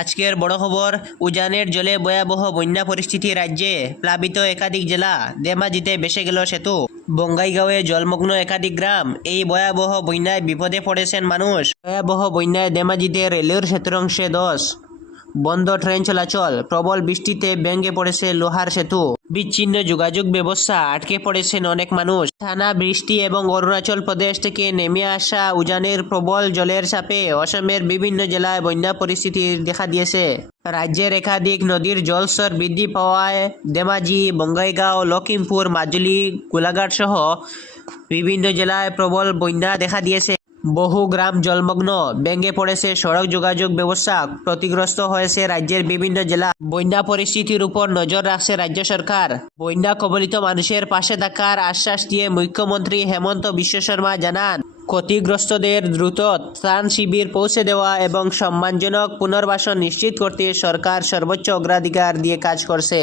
আজকের বড় খবর, উজানের জলে ভয়াবহ বন্যা পরিস্থিতি রাজ্যে, প্লাবিত একাধিক জেলা, ধেমাজিতে ভেসে গেল সেতু, বঙ্গাইগাঁওয়ে জলমগ্ন একাধিক গ্রাম। এই ভয়াবহ বন্যায় বিপদে পড়েছেন মানুষ। ভয়াবহ বন্যায় ধেমাজিতে রেলের সেতুর অংশে ধস, বন্ধ ট্রেন চলাচল, প্রবল বৃষ্টিতে ভেঙে পড়েছে লোহার সেতু, বিচ্ছিন্ন যোগাযোগ ব্যবস্থা, আটকে পড়েছেন অনেক মানুষ। টানা বৃষ্টি এবং অরুণাচল প্রদেশ থেকে নেমে আসা উজানের প্রবল জলের চাপে অসমের বিভিন্ন জেলায় বন্যা পরিস্থিতি দেখা দিয়েছে। রাজ্যের একাধিক নদীর জলস্তর বৃদ্ধি পাওয়ায় ধেমাজি, বঙ্গাইগাঁও, লখিমপুর, মাজুলী, গোলাঘাট সহ বিভিন্ন জেলায় প্রবল বন্যা দেখা দিয়েছে। বহু গ্রাম জলমগ্ন, ভেঙে পড়েছে সড়ক যোগাযোগ ব্যবস্থা, ক্ষতিগ্রস্ত হয়েছে রাজ্যের বিভিন্ন জেলা। বন্যা পরিস্থিতির উপর নজর রাখছে রাজ্য সরকার। বন্যা কবলিত মানুষের পাশে থাকার আশ্বাস দিয়ে মুখ্যমন্ত্রী হেমন্ত বিশ্ব শর্মা জানান, ক্ষতিগ্রস্তদের দ্রুত ত্রাণ শিবির পৌঁছে দেওয়া এবং সম্মানজনক পুনর্বাসন নিশ্চিত করতে সরকার সর্বোচ্চ অগ্রাধিকার দিয়ে কাজ করছে।